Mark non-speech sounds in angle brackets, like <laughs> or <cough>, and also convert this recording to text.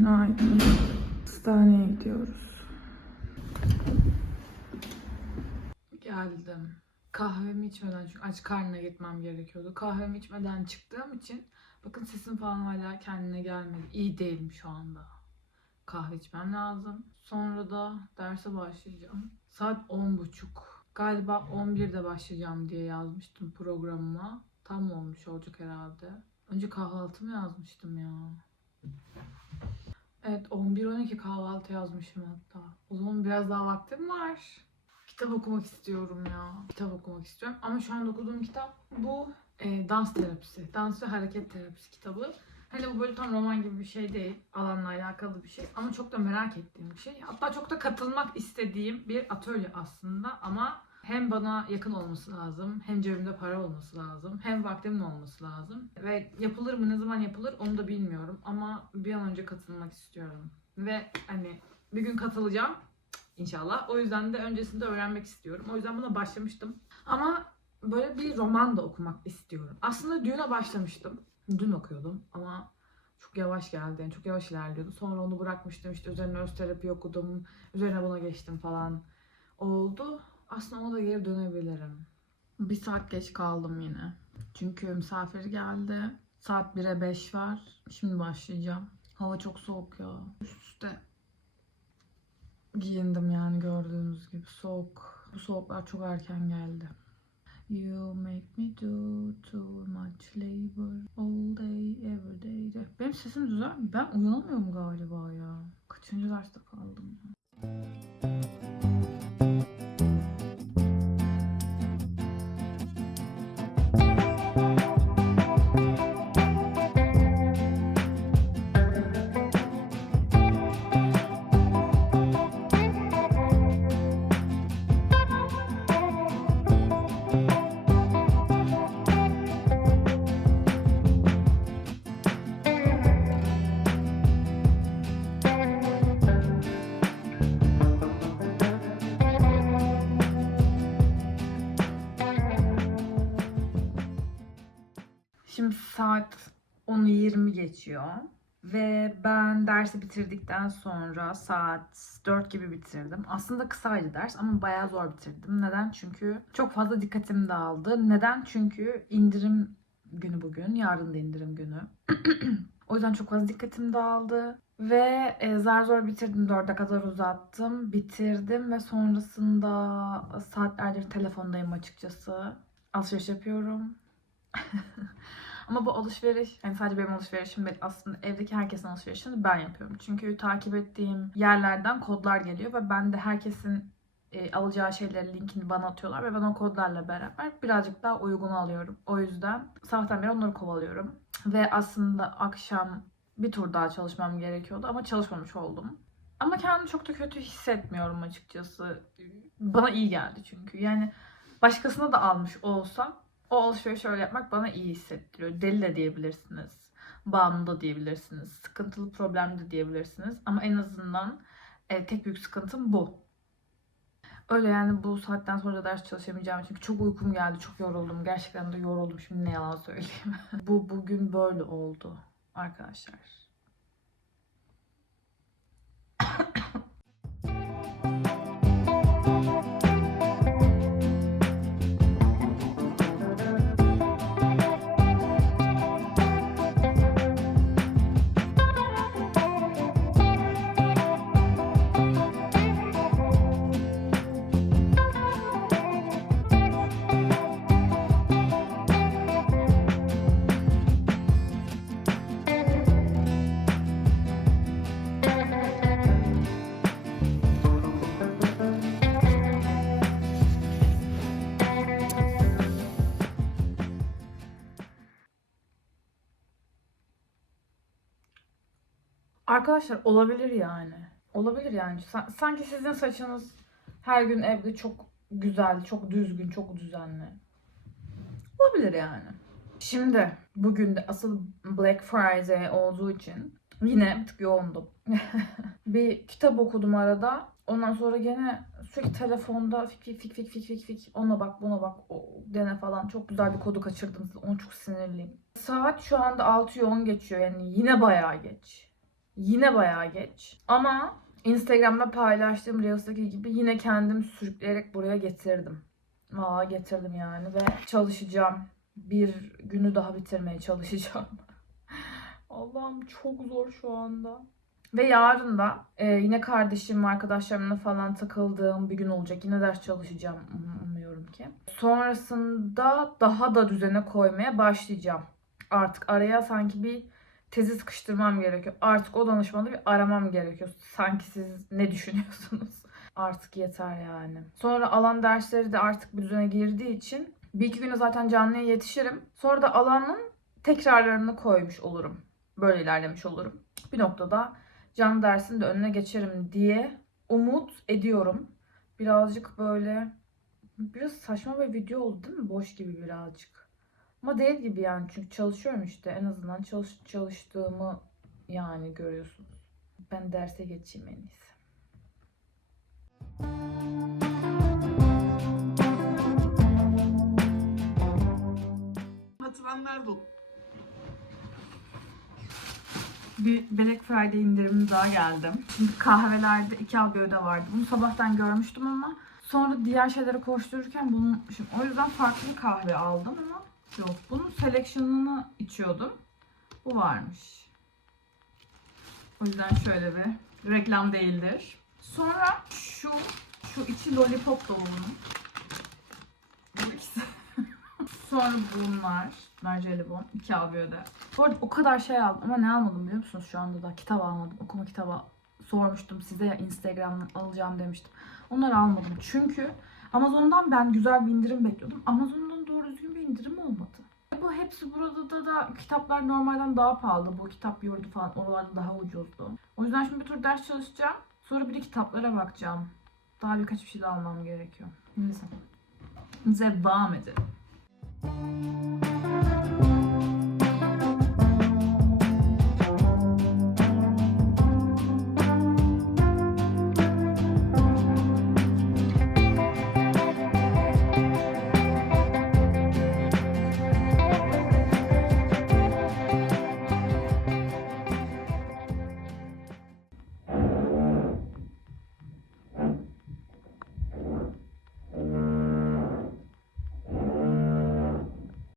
Günaydın. Hastaneye gidiyoruz. Geldim. Kahvemi içmeden çünkü aç karnına gitmem gerekiyordu. Kahvemi içmeden çıktığım için bakın sesim falan hala kendine gelmedi. İyi değilim şu anda. Kahve içmem lazım. Sonra da derse başlayacağım. Saat 10.30. Galiba 11'de başlayacağım diye yazmıştım programıma. Tam olmuş olacak herhalde. Önce kahvaltımı yazmıştım ya. Evet 11-12 kahvaltı yazmışım hatta. O zaman biraz daha vaktim var. Kitap okumak istiyorum ya. Kitap okumak istiyorum. Ama şu an okuduğum kitap bu e, dans terapisi. Dans ve hareket terapisi kitabı. Hani bu böyle tam roman gibi bir şey değil. Alanla alakalı bir şey. Ama çok da merak ettiğim bir şey. Hatta çok da katılmak istediğim bir atölye aslında. Ama hem bana yakın olması lazım, hem cebimde para olması lazım, hem vaktimin olması lazım. Ve yapılır mı, ne zaman yapılır onu da bilmiyorum. Ama bir an önce katılmak istiyorum. Ve hani bir gün katılacağım inşallah. O yüzden de öncesinde öğrenmek istiyorum. O yüzden buna başlamıştım. Ama böyle bir roman da okumak istiyorum. Aslında düğüne başlamıştım. Dün okuyordum ama çok yavaş geldi. Yani çok yavaş ilerliyordu. Sonra onu bırakmıştım. İşte üzerine öz terapi okudum. Üzerine buna geçtim falan. Oldu. Aslında ona da geri dönebilirim. Bir saat geç kaldım yine. Çünkü misafir geldi. Saat 1'e 5 var. Şimdi başlayacağım. Hava çok soğuk ya. Üst üste giyindim yani gördüğünüz gibi soğuk. Bu soğuklar çok erken geldi. You make me do too much labor all day every day. de. Benim sesim güzel mi? Ben uyanamıyorum galiba ya. Kaçıncı derste kaldım ya? Saat 10'u 20 geçiyor. Ve ben dersi bitirdikten sonra saat 4 gibi bitirdim. Aslında kısaydı ders ama bayağı zor bitirdim. Neden? Çünkü çok fazla dikkatim dağıldı. Neden? Çünkü indirim günü bugün. Yarın da indirim günü. <clears throat> o yüzden çok fazla dikkatim dağıldı. Ve e, zar zor bitirdim. 4'e kadar uzattım. Bitirdim ve sonrasında saatlerdir telefondayım açıkçası. Alışveriş yapıyorum. <laughs> Ama bu alışveriş, yani sadece benim alışverişim değil aslında evdeki herkesin alışverişini ben yapıyorum. Çünkü takip ettiğim yerlerden kodlar geliyor ve ben de herkesin e, alacağı şeylerin linkini bana atıyorlar ve ben o kodlarla beraber birazcık daha uygun alıyorum. O yüzden sabahtan beri onları kovalıyorum. Ve aslında akşam bir tur daha çalışmam gerekiyordu ama çalışmamış oldum. Ama kendimi çok da kötü hissetmiyorum açıkçası. Bana iyi geldi çünkü. Yani başkasına da almış olsam o alışveriş öyle yapmak bana iyi hissettiriyor. Deli de diyebilirsiniz. Bağımlı da diyebilirsiniz. Sıkıntılı, problemli de diyebilirsiniz. Ama en azından e, tek büyük sıkıntım bu. Öyle yani bu saatten sonra da ders çalışamayacağım çünkü çok uykum geldi, çok yoruldum. Gerçekten de yoruldum şimdi ne yalan söyleyeyim. <laughs> bu bugün böyle oldu arkadaşlar. Arkadaşlar olabilir yani. Olabilir yani. Sa- Sanki sizin saçınız her gün evde çok güzel, çok düzgün, çok düzenli. Olabilir yani. Şimdi bugün de asıl Black Friday olduğu için yine bir tık yoğundum. <laughs> bir kitap okudum arada. Ondan sonra gene sürekli telefonda fik fik fik fik fik fik ona bak buna bak o dene falan. Çok güzel bir kodu kaçırdım. Onu çok sinirliyim. Saat şu anda 6'yı 10 geçiyor yani yine bayağı geç. Yine bayağı geç. Ama Instagram'da paylaştığım Reels'taki gibi yine kendim sürükleyerek buraya getirdim. Valla getirdim yani ve çalışacağım. Bir günü daha bitirmeye çalışacağım. <laughs> Allah'ım çok zor şu anda. Ve yarın da e, yine kardeşim, arkadaşlarımla falan takıldığım bir gün olacak. Yine ders çalışacağım um- umuyorum ki. Sonrasında daha da düzene koymaya başlayacağım. Artık araya sanki bir tezi sıkıştırmam gerekiyor. Artık o danışmanı bir aramam gerekiyor. Sanki siz ne düşünüyorsunuz? <laughs> Artık yeter yani. Sonra alan dersleri de artık bir düzene girdiği için bir iki güne zaten canlıya yetişirim. Sonra da alanın tekrarlarını koymuş olurum. Böyle ilerlemiş olurum. Bir noktada canlı dersin de önüne geçerim diye umut ediyorum. Birazcık böyle biraz saçma bir video oldu değil mi? Boş gibi birazcık. Ama değil gibi yani çünkü çalışıyorum işte. En azından çalış, çalıştığımı yani görüyorsunuz. Ben derse geçeyim en iyisi. Hatıran nerede? Bir Black Friday indirimim daha geldi. Şimdi kahvelerde iki al bir öde vardı. Bunu sabahtan görmüştüm ama sonra diğer şeylere koştururken bunun şimdi o yüzden farklı bir kahve aldım ama yok. Bunun selection'ını içiyordum. Bu varmış. O yüzden şöyle bir reklam değildir. Sonra şu şu içi lollipop dolu bunun. Bu <laughs> ikisi. Sonra bunlar. Bunlar jelibon. İki öde. Bu arada o kadar şey aldım ama ne almadım biliyor musunuz şu anda da? Kitap almadım. Okuma kitabı sormuştum size ya Instagram'dan alacağım demiştim. Onları almadım. Çünkü Amazon'dan ben güzel bir indirim bekliyordum. Amazon'dan doğru düzgün bir indirim olmadı. Bu hepsi burada da, da kitaplar normalden daha pahalı. Bu kitap yurdu falan oralarda daha ucuzdu. O yüzden şimdi bir tur ders çalışacağım. Sonra bir de kitaplara bakacağım. Daha birkaç bir şey de almam gerekiyor. Neyse. Devam edelim.